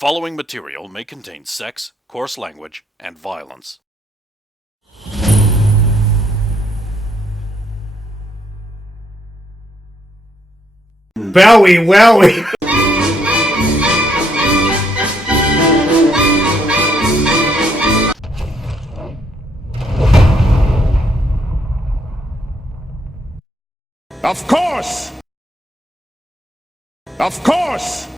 following material may contain sex, coarse language, and violence. Bowie wowie! Of course! Of course!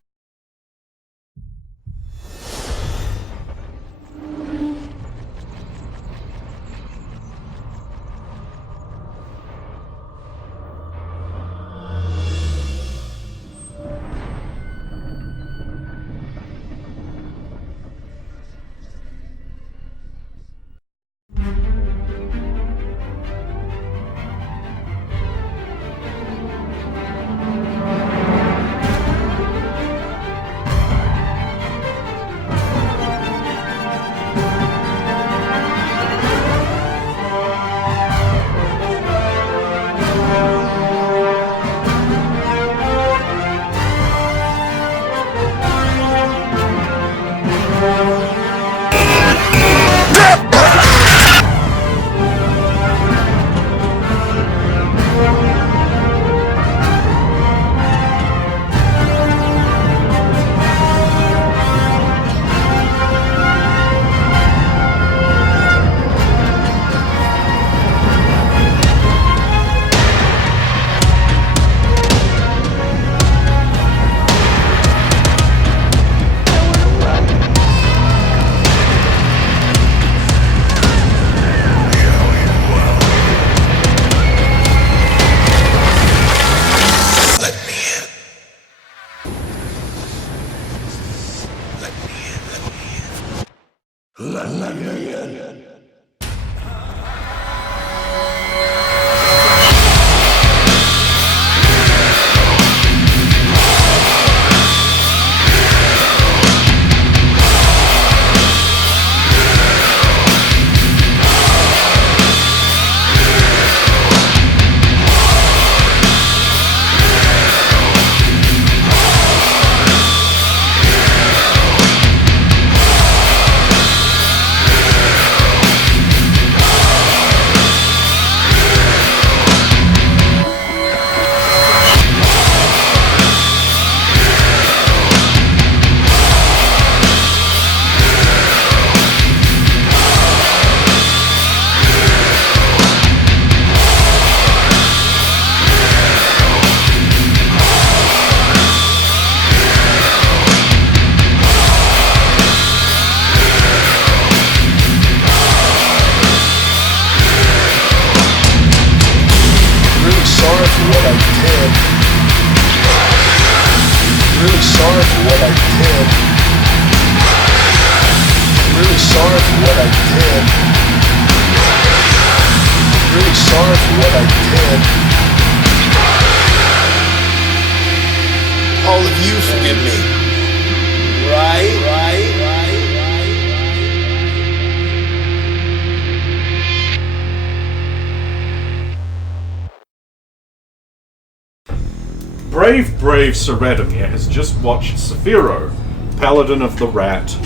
Brave Sir Radomir has just watched Saphiro, Paladin of the Rat,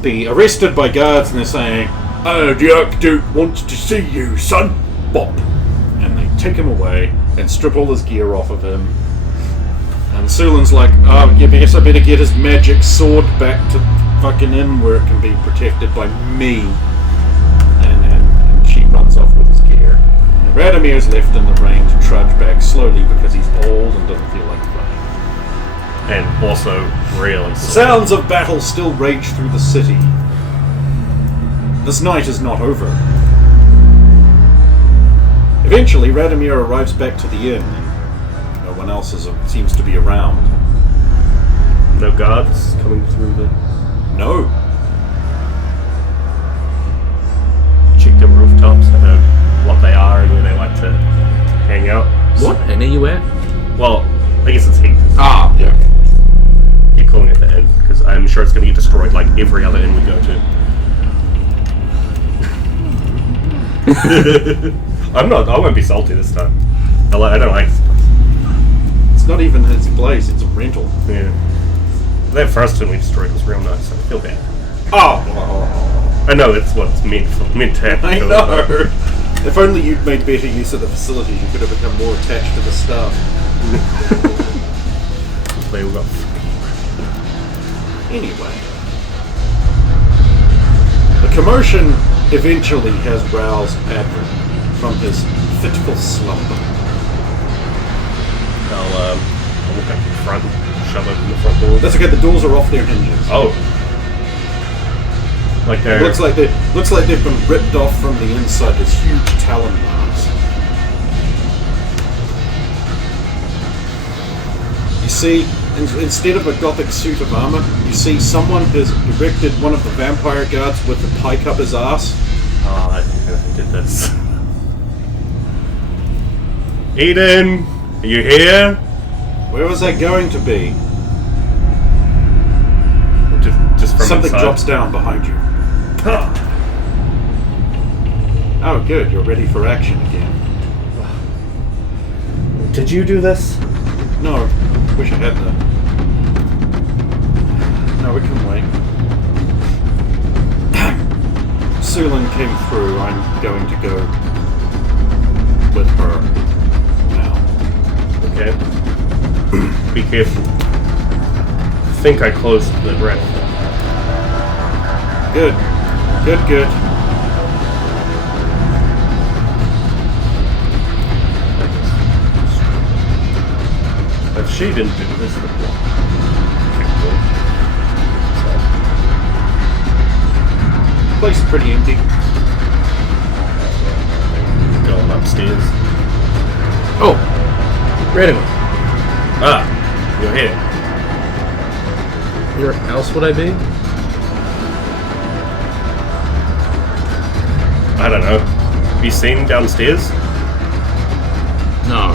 be arrested by guards, and they're saying, "Oh, the Archduke wants to see you, son. Bop." And they take him away and strip all his gear off of him. And Sulan's like, "Oh, yeah, I guess I better get his magic sword back to fucking in where it can be protected by me." And she runs off with his gear. And Radomir's left in the rain to trudge back slowly because he's old and doesn't feel like playing. And also really The sounds of battle still rage through the city. This night is not over. Eventually, Radomir arrives back to the inn, and no one else seems to be around. No guards coming through the... No. Check the rooftops, I know what they are and where they like to hang out. What? And are you at? Well, I guess it's heat. Ah, yeah. Keep calling it the inn, because I'm sure it's going to get destroyed like every other inn we go to. I won't be salty this time. I don't like this place. It's not even his place, it's a rental. Yeah. That first one we destroyed was real nice. I feel bad. Oh! I know it's what it's meant to happen. I know! If only you'd made better use of the facilities, you could have become more attached to the staff. They all got... Anyway. The commotion eventually has roused Adrian from his fitful slumber. I'll walk up to the front and shove open the front door. That's okay, the doors are off their hinges. Oh. Like they're... Looks like they've been ripped off from the inside. There's huge talon marks. You see, instead of a gothic suit of armor, you see someone has erected one of the vampire guards with a pike up his ass. Oh, I think I did this. Eden! Are you here? Where was that going to be? Just from Something inside. drops down behind you. Oh, good. You're ready for action again. Did you do this? No. Wish I hadn't. No, we can wait. Sulin came through. I'm going to go with her now. Okay. Be careful. I think I closed the breath. Good. Good. But she didn't do this before. Place is pretty empty. Going upstairs. Oh! Randomly. Ah, you're here. Where else would I be? I don't know. Have you seen downstairs? No.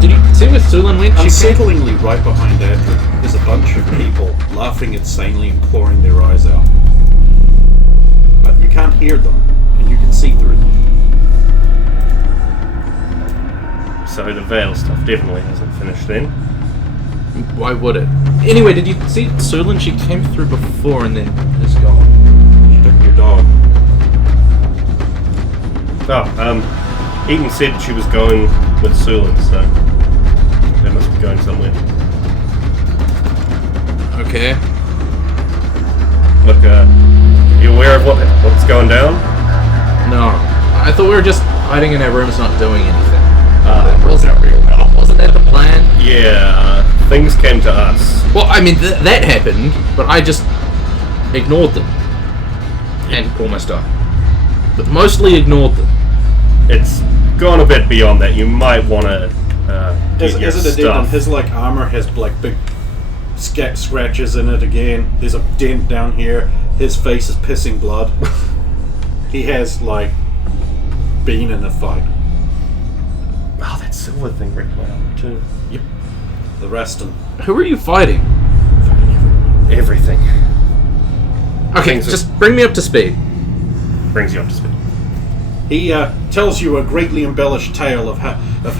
Did you see where Sulin went? Unsettlingly, right behind Adrian, there's a bunch of people laughing insanely and clawing their eyes out. But you can't hear them, and you can see through them. So the veil stuff definitely hasn't finished then. Why would it? Anyway, did you see Sulin? She came through before and then is gone. She took your dog. Oh, Eden said she was going with Sulin, so they must be going somewhere. Okay. Look, are you aware of what's going down? No. I thought we were just hiding in our rooms not doing anything. Wasn't that the plan? Yeah, things came to us. Well, I mean, that happened, but I just ignored them. And almost died. But mostly ignored them. It's gone a bit beyond that. You might want to get your Isn't it stuff. his armor has big scratches in it again. There's a dent down here. His face is pissing blood. He has been in a fight. Oh, that silver thing ripped my armor too. Yep. The rest of Who are you fighting? Everything. Okay, Things just bring me up to speed. Brings you up to speed. He tells you a greatly embellished tale of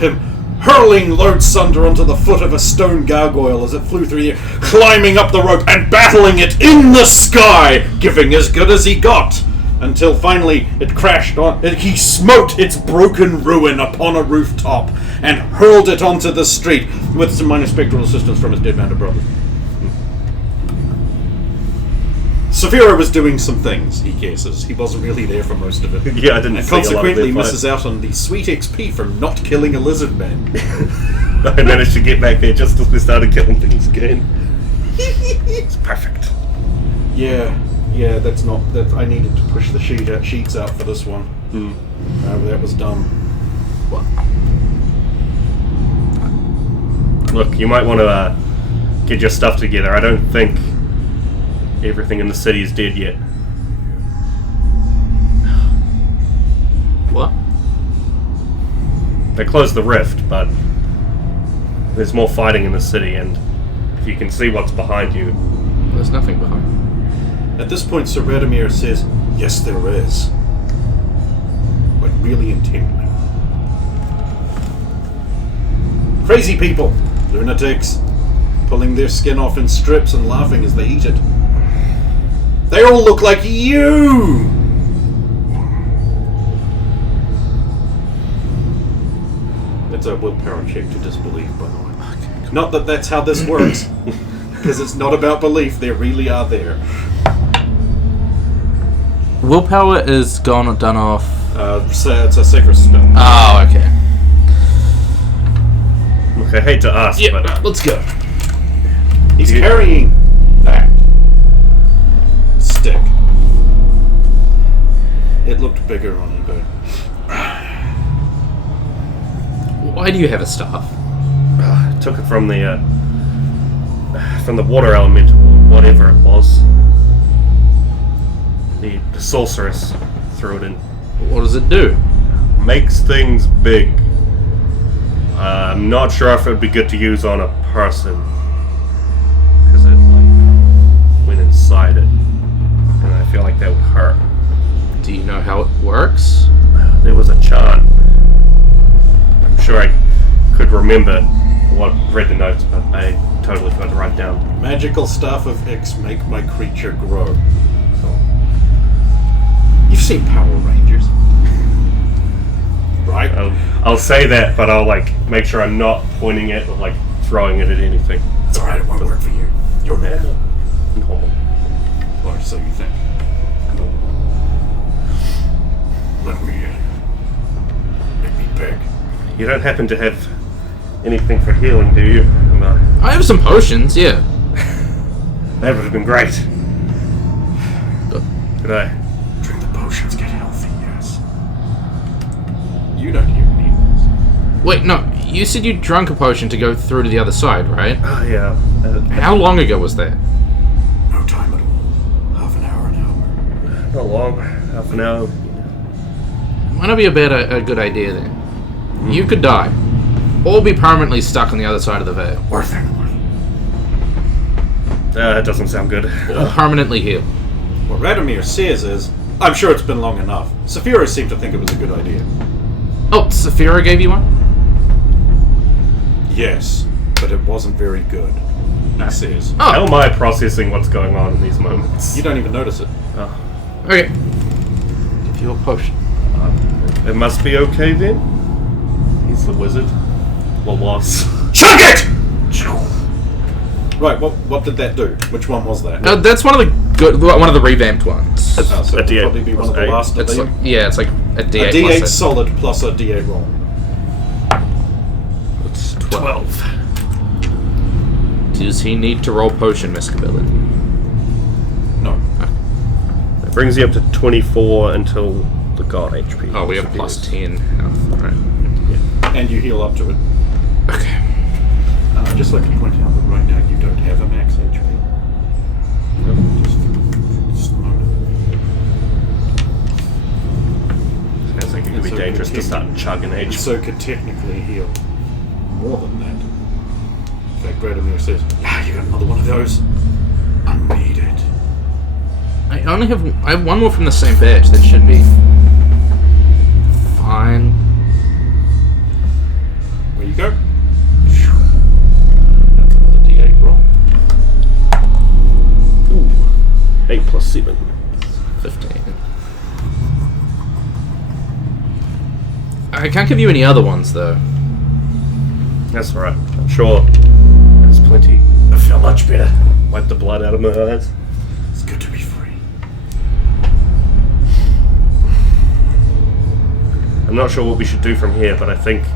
him hurling Lord Sunder onto the foot of a stone gargoyle as it flew through the air, climbing up the rope and battling it in the sky, giving as good as he got, until finally it crashed on. He smote its broken ruin upon a rooftop and hurled it onto the street with some minor spectral assistance from his dead-minded brother. Saphira was doing some things, he guesses. He wasn't really there for most of it. Yeah, I didn't and see a lot of consequently their fight. misses out on the sweet XP from not killing a lizard man. I managed to get back there just as we started killing things again. It's perfect. Yeah, that's not... I needed to push the sheets out for this one. That was dumb. What? Look, you might want to get your stuff together. I don't think everything in the city is dead yet. What? They closed the rift, but there's more fighting in the city, and if you can see what's behind you... There's nothing behind. At this point, Sir Radomir says, "Yes, there is." Really intently. Crazy people! Lunatics! pulling their skin off in strips and laughing as they eat it. They all look like you! It's a willpower check to disbelieve, by the way. Not that that's how this works, because it's not about belief, they really are there. Willpower is done off. So it's a sacred spell. Oh, okay. Look, I hate to ask, Yeah, but let's go. He's carrying that stick. It looked bigger on him, but Why do you have a staff? I took it from the water element, or whatever it was. The sorceress threw it in. What does it do? Makes things big. I'm not sure if it would be good to use on a person, because it went inside it, and I feel like that would hurt. Do you know how it works? There was a chant. I'm sure I could remember what read the notes, but I totally forgot to write down. magical staff of X make my creature grow. You've seen Power Rangers, right? I'll say that, but I'll make sure I'm not pointing it or throwing it at anything. It's alright, it won't work for you. You're normal. Normal. Or so you think. Let me in. Make me big. You don't happen to have anything for healing, do you? I have some potions, yeah. That would have been great. Could I? Drink the potions, get healthy, yes. You don't even need this. Wait, no, you said you drank a potion to go through to the other side, right? Oh, yeah. How long ago was that? No time at all. Half an hour, an hour. Not long. Half an hour. Might not be a good idea then. You could die. Or be permanently stuck on the other side of the veil. Worth it. That doesn't sound good. Or permanently heal. What Radomir says is, I'm sure it's been long enough. Saphira seemed to think it was a good idea. Oh, Saphira gave you one? Yes, but it wasn't very good, he says. Oh. How am I processing what's going on in these moments? You don't even notice it. Oh. Okay. Give you a potion. It must be okay then? He's the wizard. Well, was. Chug it! Right, what did that do? Which one was that? That's one of the revamped ones. So a it'll D8 probably be one of the plus last of It's them. it's like a D8. A D8 plus solid plus a D8 roll. It's 12. Does he need to roll potion risk ability? No. It brings you up to 24 until the god HP. Oh, we have plus 10 health, right? And you heal up to it. Okay. I'd just like to point out that right now you don't have a max HP. Just a moment. Sounds like it could be So dangerous to could start chugging And HP. so could technically heal more than that. In fact, Radomir says, you got another one of those? I need it. I have one more from the same batch that should be fine. Where you go? That's another D8 roll. Ooh. 8 plus 7. 15. I can't give you any other ones though. That's alright. I'm sure there's plenty. I feel much better. Wipe the blood out of my eyes. It's good to be free. I'm not sure what we should do from here, but I think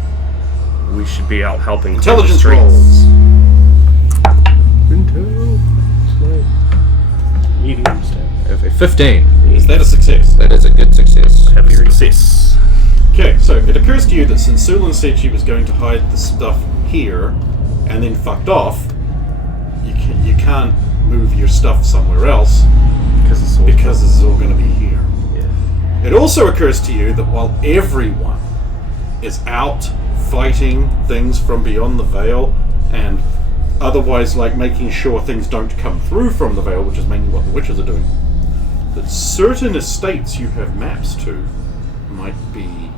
we should be out helping. clear the Intelligence streets. rolls. Intel. Medium stat. Okay, 15. Is that a success? That is a good success. Happy success. Okay, so it occurs to you that since Sulan said she was going to hide the stuff here and then fucked off, you can't move your stuff somewhere else because this is all going to be here. Yeah. It also occurs to you that while everyone is out fighting things from beyond the veil and otherwise making sure things don't come through from the veil, which is mainly what the witches are doing, that certain estates you have maps to might be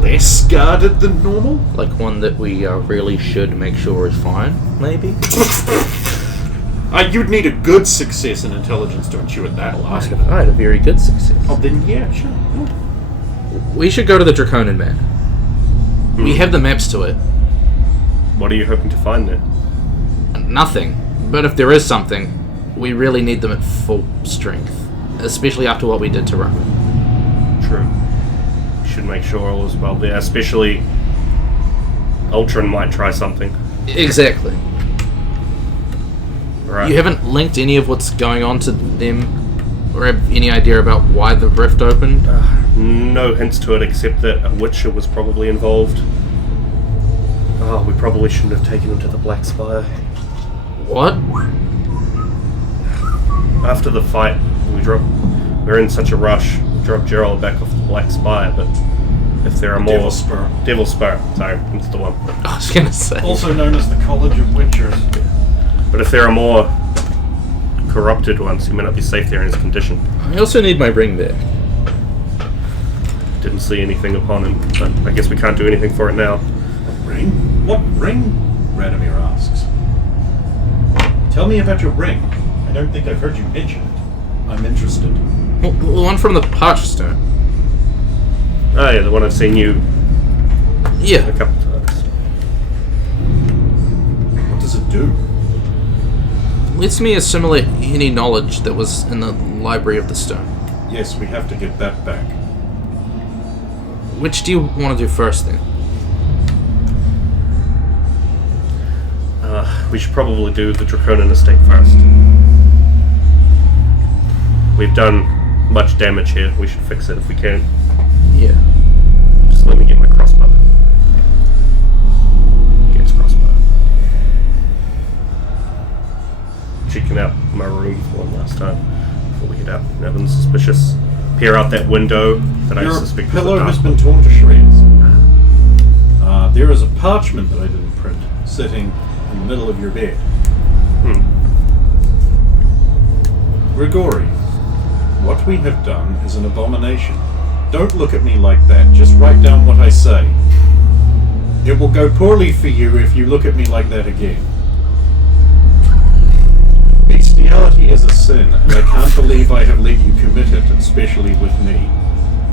less guarded than normal? Like one that we really should make sure is fine, maybe? You'd need a good success in intelligence to ensure that lasted. I had a very good success. Oh, then yeah, sure. We should go to the Draconin Man. We have the maps to it. What are you hoping to find there? Nothing. But if there is something, we really need them at full strength. Especially after what we did to Rowan. True. We should make sure all is well there, especially Ultron might try something. Exactly. Right. You haven't linked any of what's going on to them, or have any idea about why the rift opened? No hints to it except that a Witcher was probably involved. Oh, we probably shouldn't have taken him to the Black Spire. What? After the fight, we were in such a rush. We dropped Gerald back off the Black Spire, but if there are more... Devil Spur. Sorry, that's the one. I was gonna say. Also known as the College of Witchers. But if there are more corrupted ones, he may not be safe there in his condition. I also need my ring back. Didn't see anything upon him, but I guess we can't do anything for it now. Ring? What ring? Radomir asks. Tell me about your ring. I don't think I've heard you mention it. I'm interested. Well, the one from the Parch Stone. Oh yeah, the one I've seen you a Yeah. couple times. What does it do? Lets me assimilate any knowledge that was in the Library of the Stone. Yes, we have to get that back. Which do you want to do first, then? We should probably do the Draconin estate first. We've done much damage here. We should fix it if we can. Yeah. Just let me get my crossbow. Get his crossbow. Checking out my room for one last time before we head out. Nothing suspicious. Peer out that window that I Your suspect is pillow a has dark been torn to shreds. There is a parchment that I didn't print sitting in the middle of your bed. Grigori, what we have done is an abomination. Don't look at me like that. Just write down what I say. It will go poorly for you if you look at me like that again. Bestiality is a sin, and I can't believe I have let you commit it, especially with me.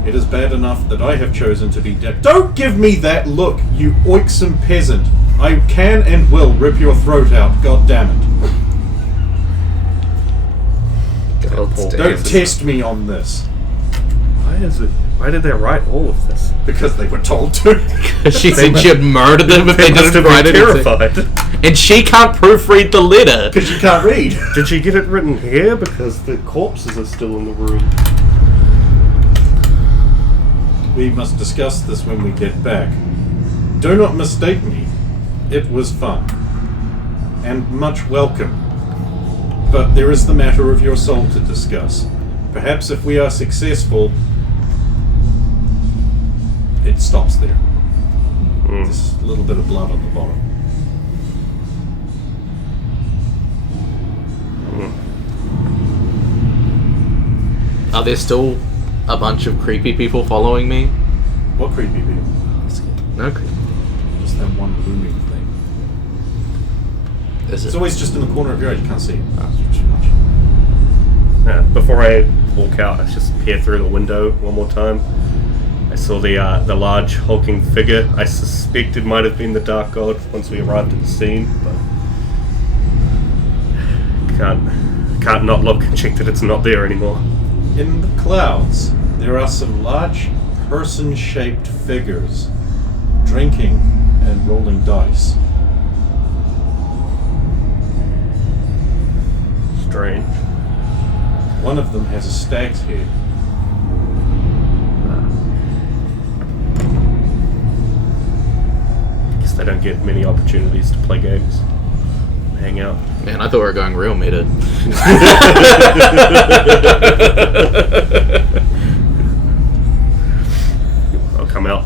It is bad enough that I have chosen to be dead. Don't give me that look, you oiksome peasant. I can and will rip your throat out, god damn it. Don't test me on this. Why did they write all of this? Because they were told to. She said she'd murder them if they must didn't have write been anything. terrified. And she can't proofread the letter. Because you can't read. Did she get it written here? Because the corpses are still in the room. We must discuss this when we get back. Do not mistake me. It was fun. And much welcome. But there is the matter of your soul to discuss. Perhaps if we are successful, it stops there. There's a little bit of blood on the bottom. Are there still a bunch of creepy people following me? What creepy people? No creepy. Just that one looming thing. Is It's it? always just in the corner of your eye, you can't see it. Yeah, before I walk out, I just peer through the window one more time. I saw the large hulking figure. I suspected might have been the Dark God once we arrived at the scene, but can't not look and check that it's not there anymore. In the clouds, there are some large person-shaped figures drinking and rolling dice. Strange. One of them has a stag's head. Guess they don't get many opportunities to play games, hang out. Man, I thought we were going real meta. I'll come out.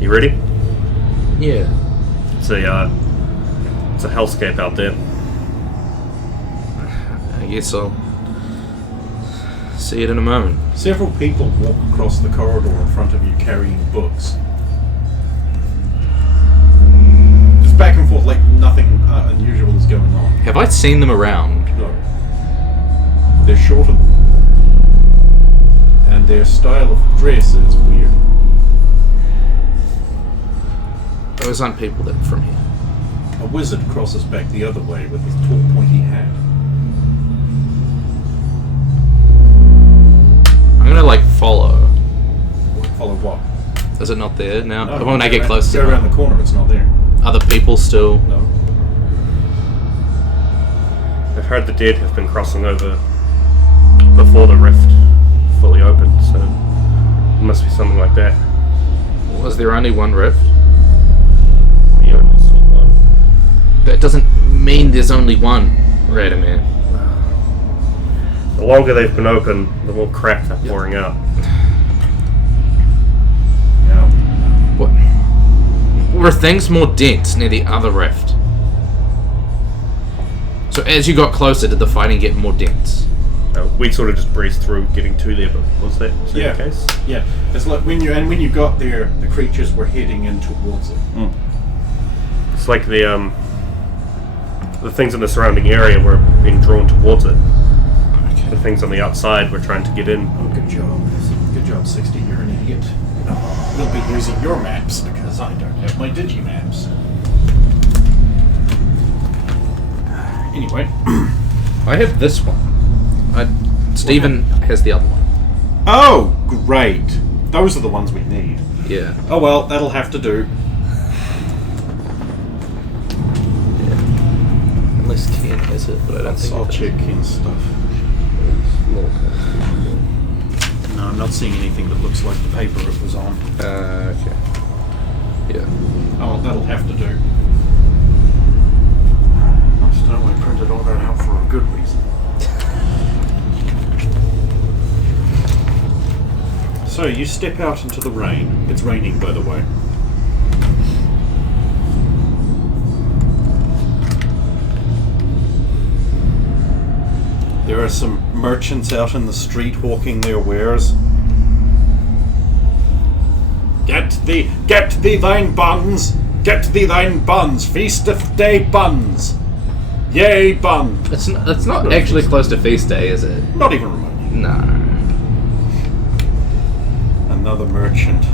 You ready? Yeah. It's a hellscape out there. I guess I'll See it in a moment. Several people walk across the corridor in front of you carrying books. Just back and forth like nothing unusual is going on. Have I seen them around? No. They're shorter than you. And their style of dress is weird. Those aren't people that are from here. A wizard crosses back the other way with his tall pointy hat. I'm gonna like follow. Follow what? Is it not there now? No, When I get go close to go around it. the corner, it's not there. Other people still. No. I've heard the dead have been crossing over before the rift fully opened, so it must be something like that. Was there only one rift? We only see one. That doesn't mean there's only one, Radomir. The longer they've been open, the more crap they're pouring out. Yeah. What? Were things more dense near the other rift? So as you got closer, did the fighting get more dense? We sort of just breezed through getting to there, but was that the case? Yeah. It's like when you got there, the creatures were heading in towards it. It's like the things in the surrounding area were being drawn towards it. Okay. The things on the outside were trying to get in. Oh, good job. Good job, 60. You're an idiot. You'll be using your maps because I don't have my digimaps. Anyway. I have this one. Stephen has the other one. Oh, great. Those are the ones we need. Yeah. Oh well, that'll have to do. Unless Ken has it, but I don't think I'll it does. check in stuff. No, I'm not seeing anything that looks like the paper it was on. Okay. Yeah. Oh, that'll have to do. I just know I printed all that out for a good reason. So, you step out into the rain. It's raining, by the way. There are some merchants out in the street hawking their wares. Get thee thine buns! Get thee thine buns! Feasteth day buns! Yay, bun! It's not actually close to feast day, is it? Not even remotely. No. Another merchant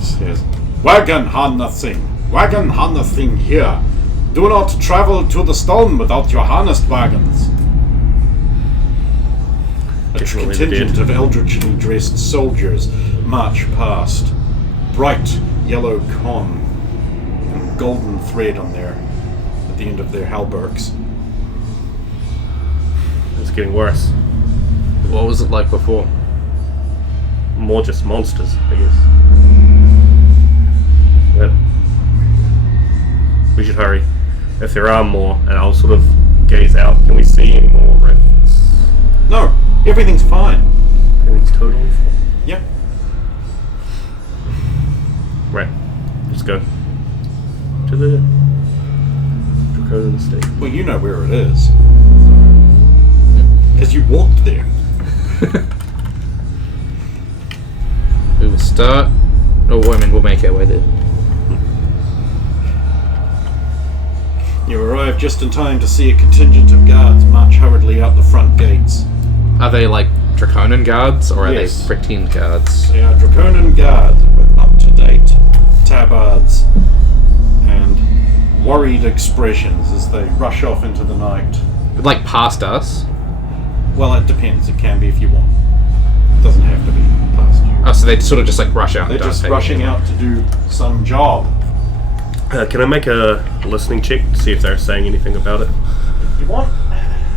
says, Wagon ha nothing here. Do not travel to the stone without your harnessed wagons. A Definitely contingent did. of eldritchly dressed soldiers march past, bright yellow con and golden thread on at the end of their halberds. It's getting worse. What was it like before? More just monsters, I guess. But we should hurry. If there are more, and I'll sort of gaze out, can we see any more rifts? No, everything's fine. Everything's totally fine. Yep. Right, let's go to the Draconian State. Well, you know where it is. Because you walked there. We will start. Oh, I mean, we'll make our way there. You arrive just in time to see a contingent of guards march hurriedly out the front gates. Are they like Draconian guards, or are Yes. they pretend guards? They are Draconian guards with up-to-date tabards and worried expressions as they rush off into the night. Like past us? Well, it depends. It can be if you want. It doesn't have to be past you. Oh, so they sort of just like rush out. They're and don't just take rushing anything. out to do some job. Can I make a listening check to see if they're saying anything about it? You want?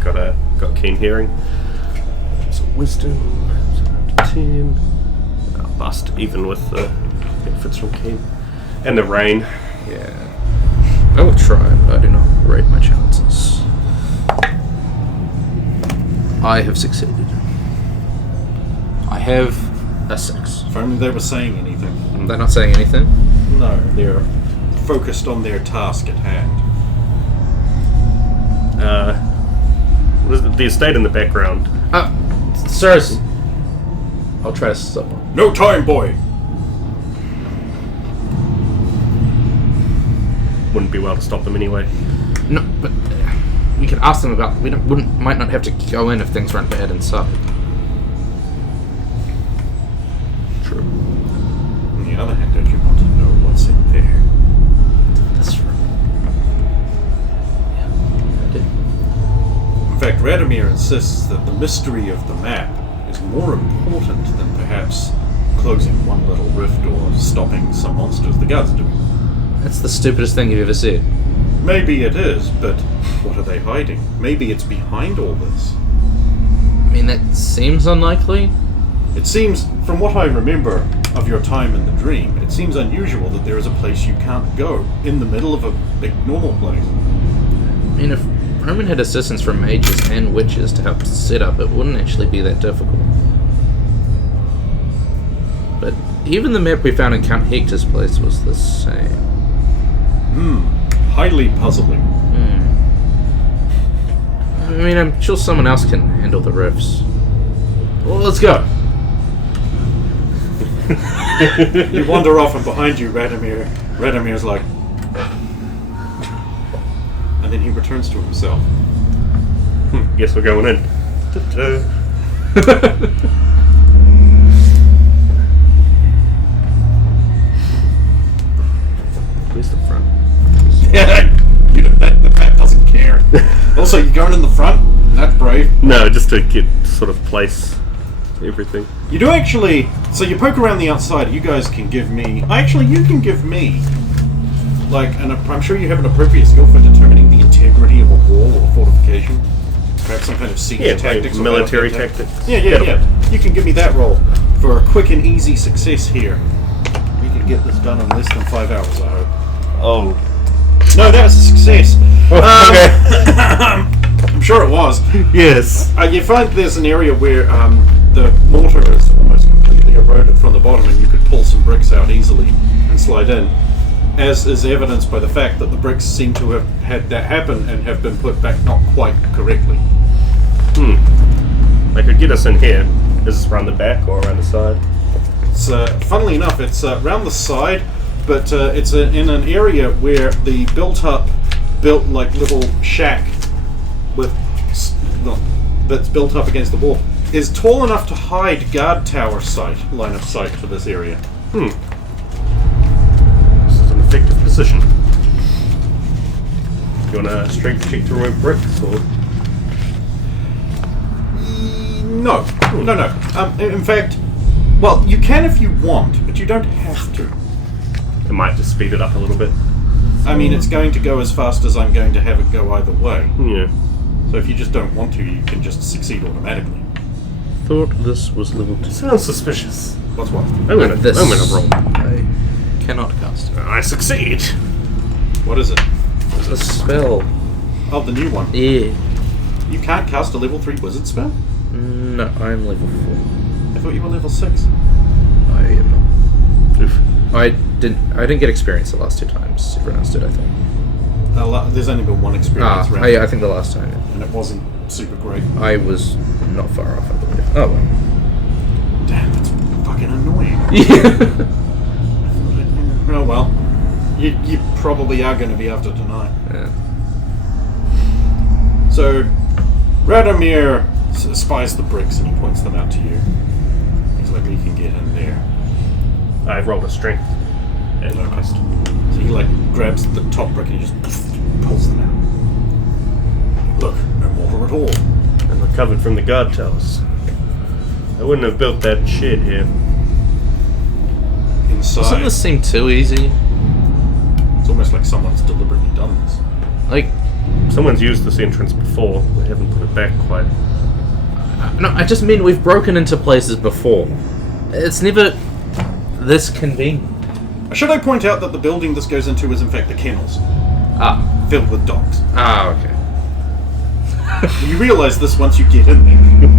Got keen hearing. Some wisdom. 10. I'll bust even with the benefits from keen. And the rain. Yeah. I will try, but I do not rate my chances. I have succeeded. I have a 6. If only they were saying anything. They're not saying anything? No, they're focused on their task at hand. What is the estate in the background? Sirs, I'll try to stop him. No time, boy. Wouldn't be well to stop them anyway. No, but we could ask them about. Might not have to go in if things run bad inside. True. On the other hand, don't you want to know what's in there? That's true. Yeah, I did. In fact, Radomir insists that the mystery of the map is more important than perhaps closing one little rift or stopping some monsters the guards do. That's the stupidest thing you've ever said. Maybe it is, but what are they hiding? Maybe it's behind all this. I mean, that seems unlikely. It seems, from what I remember of your time in the dream, it seems unusual that there is a place you can't go in the middle of a big normal place. I mean, if Roman had assistance from mages and witches to help set up, it wouldn't actually be that difficult. But even the map we found in Count Hector's place was the same. Highly puzzling. I mean, I'm sure someone else can handle the rifts. Well, let's go. You wander off, and behind you, Radomir's like... And then he returns to himself. Guess we're going in. Ta-ta. Where's the front? The map doesn't care. Also, you're going in the front? That's brave. No, just to get sort of place everything. You do actually... So you poke around the outside, you guys can give me... Actually, you can give me... Like, I'm sure you have an appropriate skill for determining the integrity of a wall or fortification. Perhaps some kind of siege tactics. Like military tactics. Yeah. You can give me that roll for a quick and easy success here. We can get this done in less than 5 hours, I hope. Oh. No, that was a success. Okay. I'm sure it was. Yes. You find there's an area where the mortar is almost completely eroded from the bottom, and you could pull some bricks out easily and slide in, as is evidenced by the fact that the bricks seem to have had that happen and have been put back not quite correctly. They could get us in here. Is this around the back or around the side? It's funnily enough, it's round the side, but it's in an area where the built like little shack with that's built up against the wall is tall enough to hide guard tower line of sight for this area. This is an effective position. You want a strength check to remove bricks, or? No. In fact, well, you can if you want, but you don't have to. It might just speed it up a little bit. I mean, it's going to go as fast as I'm going to have it go either way. Yeah. So if you just don't want to, you can just succeed automatically. Thought this was level 2. Sounds suspicious. What's what? I'm gonna roll. I cannot cast it. I succeed. What is it? It's a spell. Oh, the new one. Yeah. You can't cast a level 3 wizard spell? No, I'm level 4. I thought you were level 6. I am not. Oof. I didn't get experience the last 2 times. Everyone else did, I think. There's only been one experience round. I think the last time. And it wasn't super great. I was not far off, I believe. Oh well. Damn, that's fucking annoying. Yeah. Oh well. You probably are going to be after tonight. Yeah. So, Radomir spies the bricks and he points them out to you. He's like, we can get in there. I've rolled a strength. And Noticed. So he grabs the top brick and he just pulls them out. Look, no mortar at all. I'm recovered from the guard towers. I wouldn't have built that shed here. Inside, Doesn't this seem too easy? it's almost like someone's deliberately done this. Like, Someone's used this entrance before. They haven't put it back quite. no, I just mean we've broken into places before. It's never this convenient. Should I point out that the building this goes into is in fact the kennels, filled with dogs. Okay. You realise this once you get in there.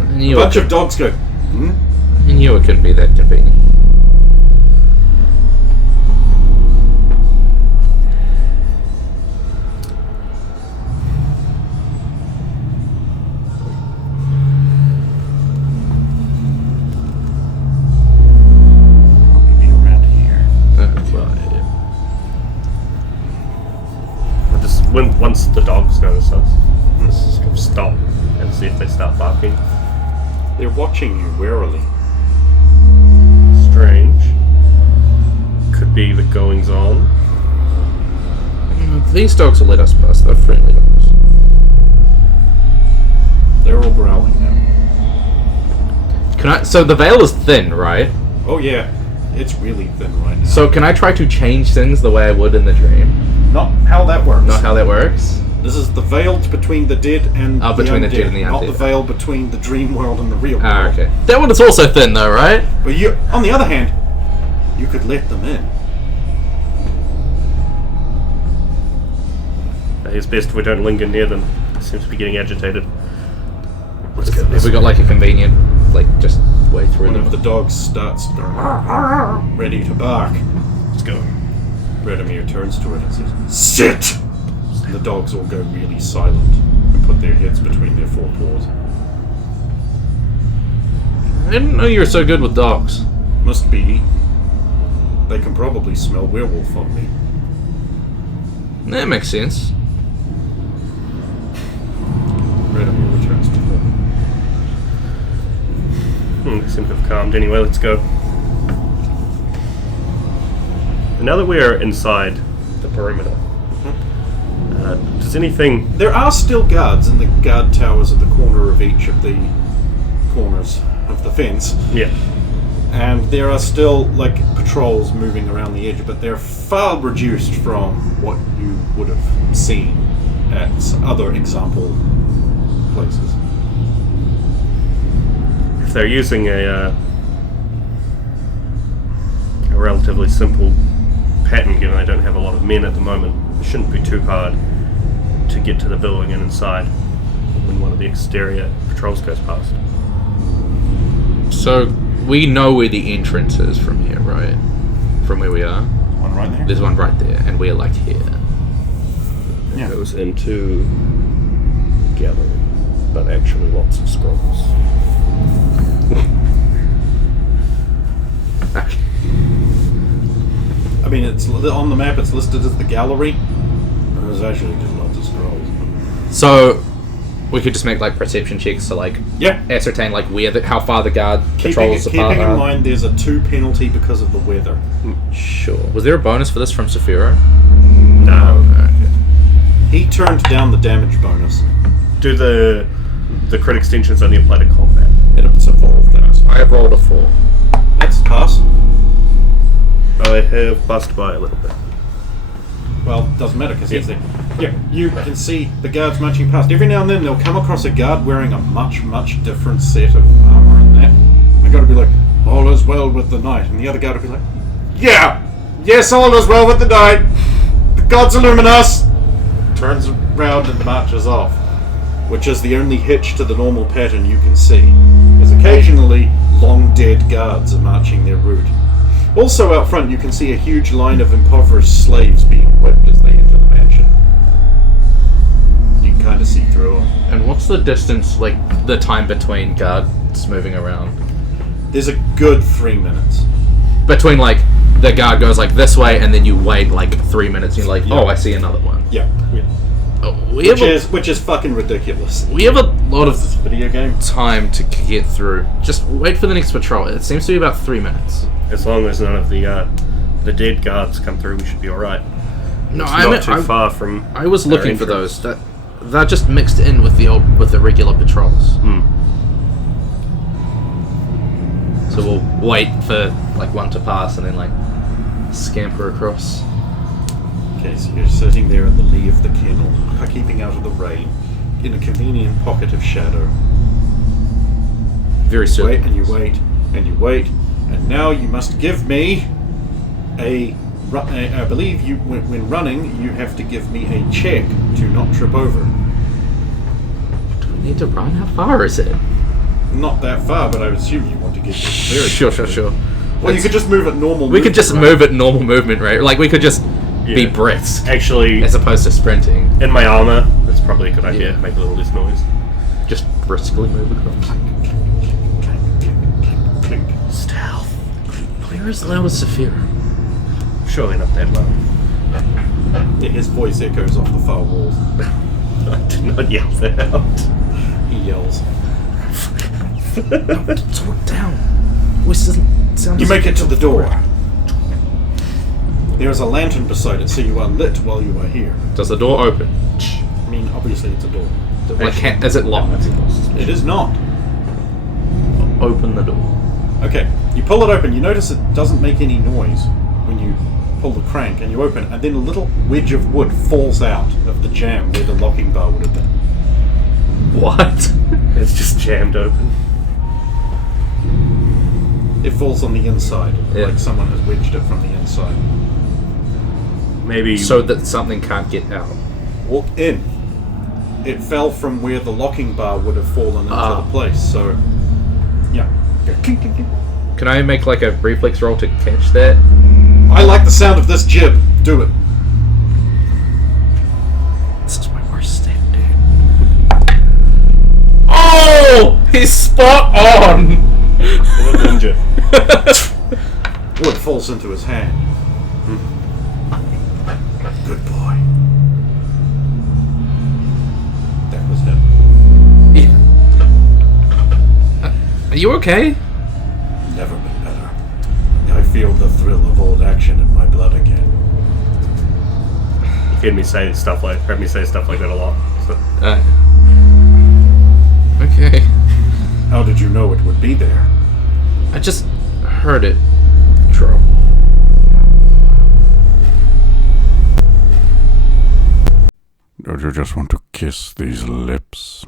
I A knew bunch of dogs go, hmm? I knew it couldn't be that convenient. once the dogs notice us, let's just go stop and see if they start barking. They're watching you warily. Strange. Could be the goings on. These dogs will let us pass. They're friendly dogs. They're all growling now. So the veil is thin, right? Oh yeah, it's really thin right now. So can I try to change things the way I would in the dream? Not how that works. Not how that works? This is the veil between the dead and the between the undead, dead and the not undead. the veil between the dream world and the real world. Ah, okay. That one is also thin though, right? But you, on the other hand, you could let them in. It's best if we don't linger near them. They seem to be getting agitated. Let's go Have this we got like a convenient, like just way through One them? of the dogs starts going, ready to bark. Let's go. Radomir turns to it and says, "Sit!" And the dogs all go really silent and put their heads between their forepaws. I didn't know you were so good with dogs. Must be. They can probably smell werewolf on me. That makes sense. Radomir returns to normal. They seem to have calmed anyway, let's go. Now that we are inside the perimeter, does anything... There are still guards in the guard towers at the corner of each of the corners of the fence. Yeah. And there are still, like, patrols moving around the edge, but they're far reduced from what you would have seen at other example places. If they're using a relatively simple pattern, given they don't have a lot of men at the moment, it shouldn't be too hard to get to the building and inside when one of the exterior patrols goes past. So we know where the entrance is from here, right? From where we are. One right there? There's one right there, and we're like here. Yeah. It goes into gallery, but actually lots of scrolls. Okay. I mean, it's on the map, it's listed as the gallery. There's actually just lots of scrolls. So we could just make like perception checks to like Yeah. ascertain like how far the guard patrols Keeping apart in are. mind there's a 2 penalty because of the weather. Sure. Was there a bonus for this from Saphira? No. Okay. He turned down the damage bonus. Do the crit extensions only apply to combat? It's evolved that. I have rolled a 4. That's a pass. I have buzzed by a little bit. Well, doesn't matter because he's there. Yeah, you can see the guards marching past. Every now and then they'll come across a guard wearing a much, much different set of armor and that. They got to be like, "All is well with the knight," and the other guard will be like, "Yeah, yes, all is well with the knight. The gods illumine us." Turns around and marches off, which is the only hitch to the normal pattern you can see. Because occasionally, long dead guards are marching their route. Also out front you can see a huge line of impoverished slaves being whipped as they enter the mansion. You can kind of see through them. And what's the distance, like the time between guards moving around? There's a good 3 minutes. Between like the guard goes like this way and then you wait like 3 minutes and you're like, Yeah. oh, I see another one. Yeah. Which is fucking ridiculous. We have a lot of This video game. time to get through. Just wait for the next patrol. It seems to be about 3 minutes. As long as none of the dead guards come through, we should be alright. No, It's I not too far from. I was our looking for entrance. those. That just mixed in with the regular patrols. So we'll wait for like one to pass and then like scamper across. Okay, so you're sitting there in the lee of the kennel, keeping out of the rain, in a convenient pocket of shadow. Very soon. Wait, and you wait, and you wait, and now you must give me I believe you, when running, you have to give me a check to not trip over. Do we need to run? How far is it? Not that far, but I would assume you want to get there very Sure. Well, you could just move at normal. We could just move at normal movement rate. Like we could just be Yeah. brisk Actually, as opposed to sprinting. in my armor, that's probably a good idea. Yeah. Make a little less noise. Just briskly move across. Clink. Stealth. Where is Lower Saphira? Surely not that low. His voice echoes off the far walls. I did not yell that out. He yells. Talk down. Voice doesn't sound. You make it to the door. There is a lantern beside it, so you are lit while you are here. Does the door open? I mean, obviously it's a door. Like, is it locked? It is not. Open the door. Okay, you pull it open. You notice it doesn't make any noise when you pull the crank, and you open, and then a little wedge of wood falls out of the jamb where the locking bar would have been. What? It's just jammed open. It falls on the inside, Yeah. like someone has wedged it from the inside. Maybe. So that something can't get out. Walk in. It fell from where the locking bar would have fallen into Ah. the place, so... Yeah. Can I make like a reflex roll to catch that? I like the sound of this jib. Do it. This is my worst step, dude. Oh! He's spot on! Little ninja. Wood falls into his hand. Good boy. That was him. Are you okay? Never been better. I feel the thrill of old action in my blood again. You've heard me say stuff like that a lot. So. Okay. How did you know it would be there? I just heard it. True. Don't you just want to kiss these lips?